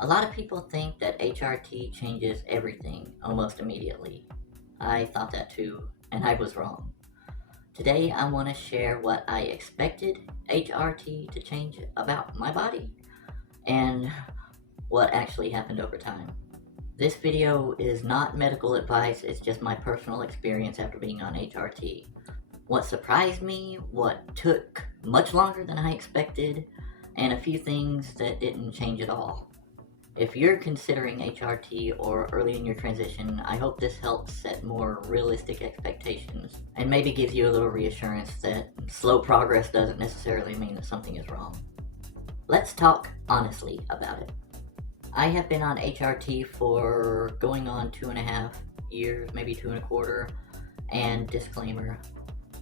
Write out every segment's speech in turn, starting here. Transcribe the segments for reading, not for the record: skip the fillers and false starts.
A lot of people think that HRT changes everything almost immediately. I thought that too, and I was wrong. Today I want to share what I expected HRT to change about my body and what actually happened over time. This video is not medical advice, it's just my personal experience after being on HRT. What surprised me, what took much longer than I expected, and a few things that didn't change at all. If you're considering HRT or early in your transition, I hope this helps set more realistic expectations and maybe gives you a little reassurance that slow progress doesn't necessarily mean that something is wrong. Let's talk honestly about it. I have been on HRT for going on 2.5 years, maybe 2.25, and disclaimer,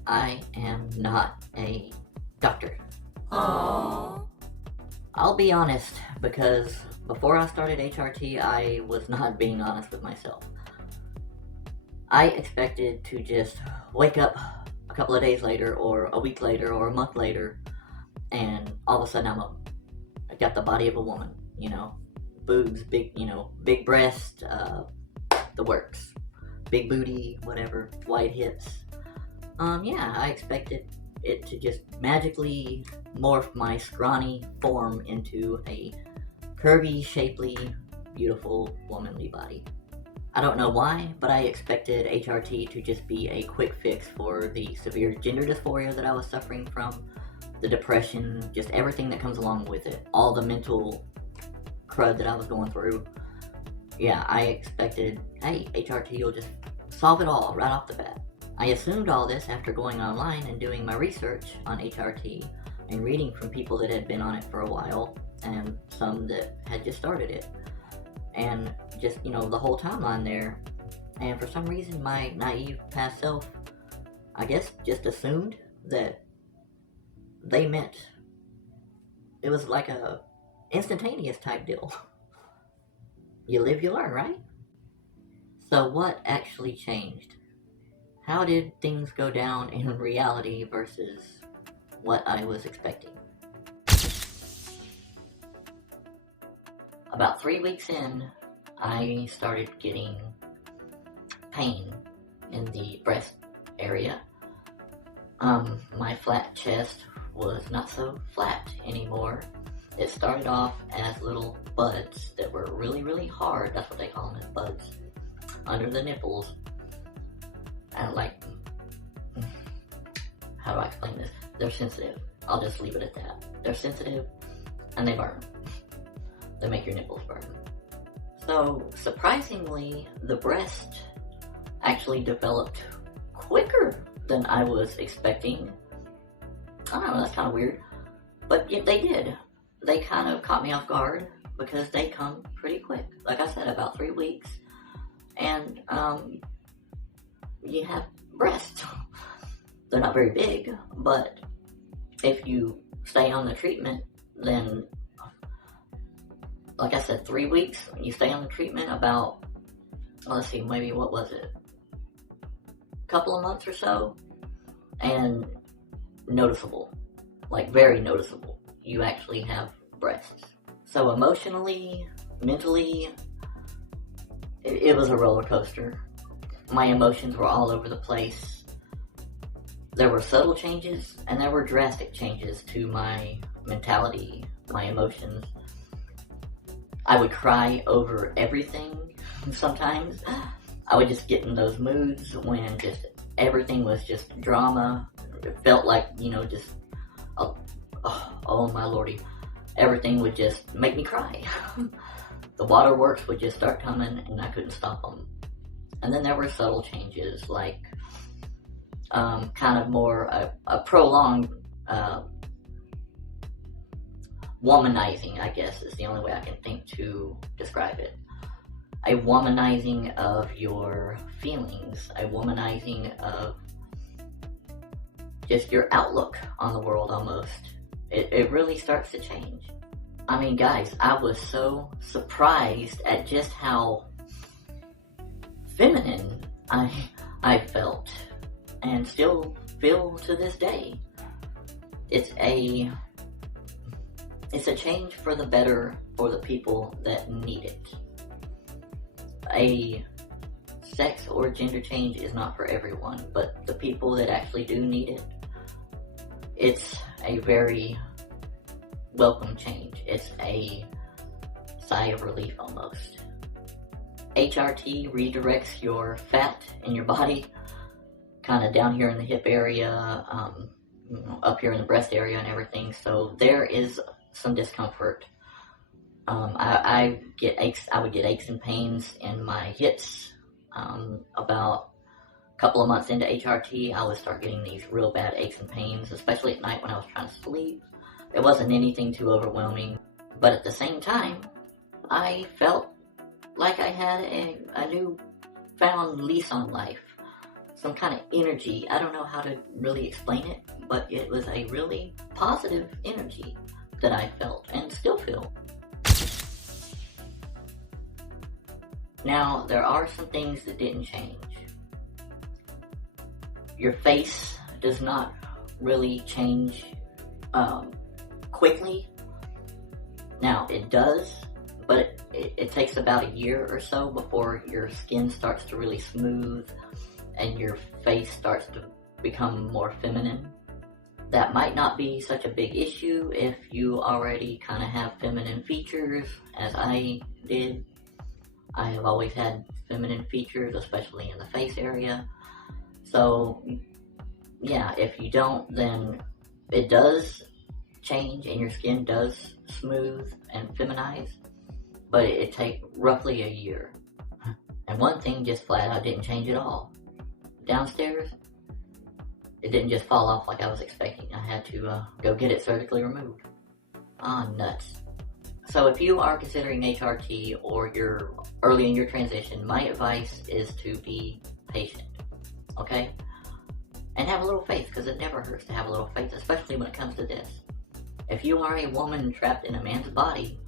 I am not a doctor. Aww. I'll be honest, because before I started HRT, I was not being honest with myself. I expected to just wake up a couple of days later, or a week later, or a month later, and all of a sudden I got the body of a woman, boobs, big breast, the works, big booty, whatever, wide hips. I expected it to just magically morph my scrawny form into a curvy, shapely, beautiful, womanly body. I don't know why, but I expected HRT to just be a quick fix for the severe gender dysphoria that I was suffering from, the depression, just everything that comes along with it, all the mental crud that I was going through. Yeah, I expected, hey, HRT will just solve it all right off the bat. I assumed all this after going online and doing my research on HRT and reading from people that had been on it for a while and some that had just started it. And just, the whole timeline there. And for some reason, my naive past self, I guess, just assumed that they meant it was like a instantaneous type deal. You live, you learn, right? So what actually changed? How did things go down in reality versus what I was expecting? About 3 weeks in, I started getting pain in the breast area. My flat chest was not so flat anymore. It started off as little buds that were really, really hard. That's what they call them, buds, under the nipples. And how do I explain this? They're sensitive. I'll just leave it at that. They're sensitive and they burn. They make your nipples burn. So, surprisingly, the breast actually developed quicker than I was expecting. I don't know, that's kind of weird. But yet they did. They kind of caught me off guard because they come pretty quick. Like I said, about 3 weeks. And, you have breasts. They're not very big, but if you stay on the treatment, then, like I said, 3 weeks, you stay on the treatment about, let's see, maybe what was it? A couple of months or so, and noticeable, like very noticeable. You actually have breasts. So emotionally, mentally, it was a roller coaster. My emotions were all over the place. There were subtle changes, and there were drastic changes to my mentality, my emotions. I would cry over everything sometimes. I would just get in those moods when just everything was just drama. It felt like, just, oh my lordy, everything would just make me cry. The waterworks would just start coming, and I couldn't stop them. And then there were subtle changes, like kind of more a prolonged womanizing, I guess, is the only way I can think to describe it. A womanizing of your feelings, a womanizing of just your outlook on the world almost. It really starts to change. I mean, guys, I was so surprised at just how feminine I felt and still feel to this day. It's a It's a change for the better for the people that need it. A sex or gender change is not for everyone, but the people that actually do need it, it's a very welcome change. It's a sigh of relief almost. HRT redirects your fat in your body, kind of down here in the hip area, up here in the breast area and everything, so there is some discomfort. I would get aches and pains in my hips. About a couple of months into HRT, I would start getting these real bad aches and pains, especially at night when I was trying to sleep. It wasn't anything too overwhelming, but at the same time, I felt like I had a new found lease on life. Some kind of energy. I don't know how to really explain it, but it was a really positive energy that I felt and still feel. Now, there are some things that didn't change. Your face does not really change quickly. Now, it does, but it takes about a year or so before your skin starts to really smooth and your face starts to become more feminine. That might not be such a big issue if you already kind of have feminine features, as I did. I have always had feminine features, especially in the face area. So, yeah, if you don't, then it does change and your skin does smooth and feminize, but it takes roughly a year. And one thing just flat out didn't change at all. Downstairs, it didn't just fall off like I was expecting. I had to go get it surgically removed. Nuts. So if you are considering HRT or you're early in your transition, my advice is to be patient, okay? And have a little faith, because it never hurts to have a little faith, especially when it comes to this. If you are a woman trapped in a man's body,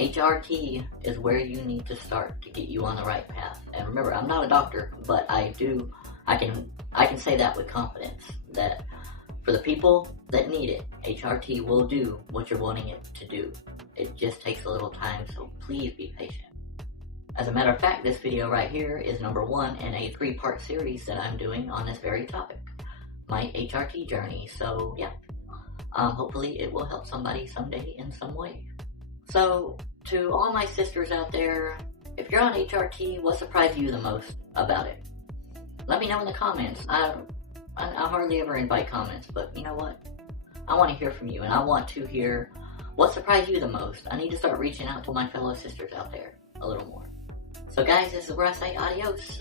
HRT is where you need to start to get you on the right path. And remember, I'm not a doctor, but I can say that with confidence, that for the people that need it, HRT will do what you're wanting it to do. It just takes a little time, so please be patient. As a matter of fact, this video right here is number 1 in a 3-part series that I'm doing on this very topic, my HRT journey. So yeah, hopefully it will help somebody someday in some way. So to all my sisters out there, if you're on HRT, what surprised you the most about it? Let me know in the comments. I hardly ever invite comments, but you know what? I want to hear from you, and I want to hear what surprised you the most. I need to start reaching out to my fellow sisters out there a little more. So guys, this is where I say adios.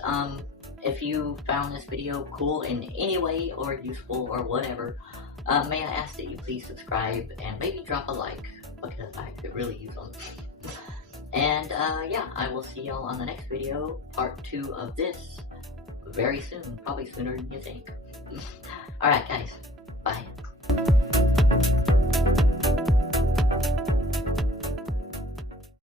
If you found this video cool in any way or useful or whatever, may I ask that you please subscribe and maybe drop a like, because I could really use them. And yeah, I will see y'all on the next video, part 2 of this, very soon, probably sooner than you think. Alright guys, bye.